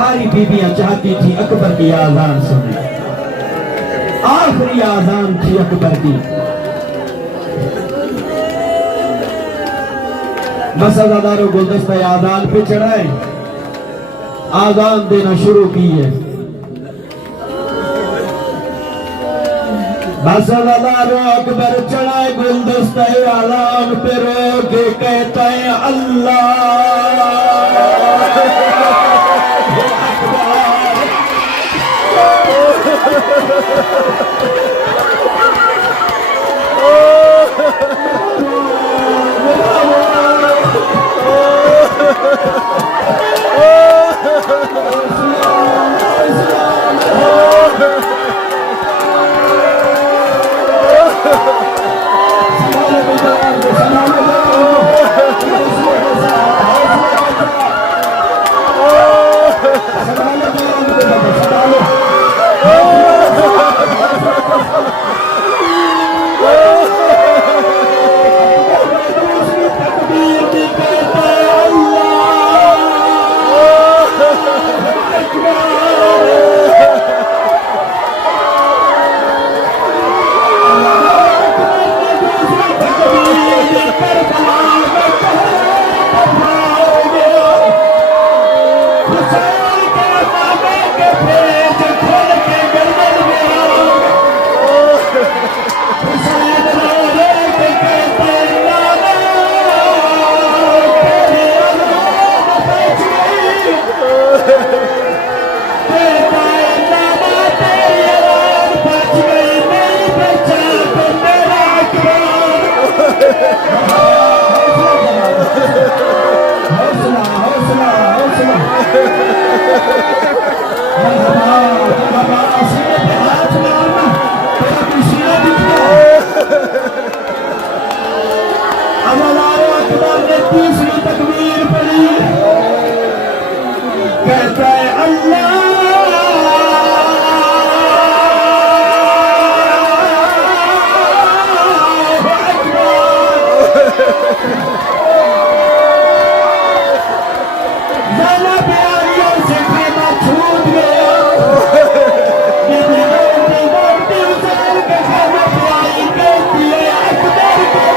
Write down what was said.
सारी बीबियां चाहती थी अकबर की आजान सुने। आखिरी आजान थी अकबर की। बस अज़ादारों गुलदस्ता आजान पे चढ़ाए, आजान देना शुरू की है। बस अज़ादारों अकबर चढ़ाए गुलदस्ता आजान पे, रो के कहता है अल्लाह तीसरी तकबीर पड़ी, कहता है अल्लाह ज़ाला प्यारियों से खेमा छूट गया, मोटी उतार के खेमा प्यारी कहती है अकबर के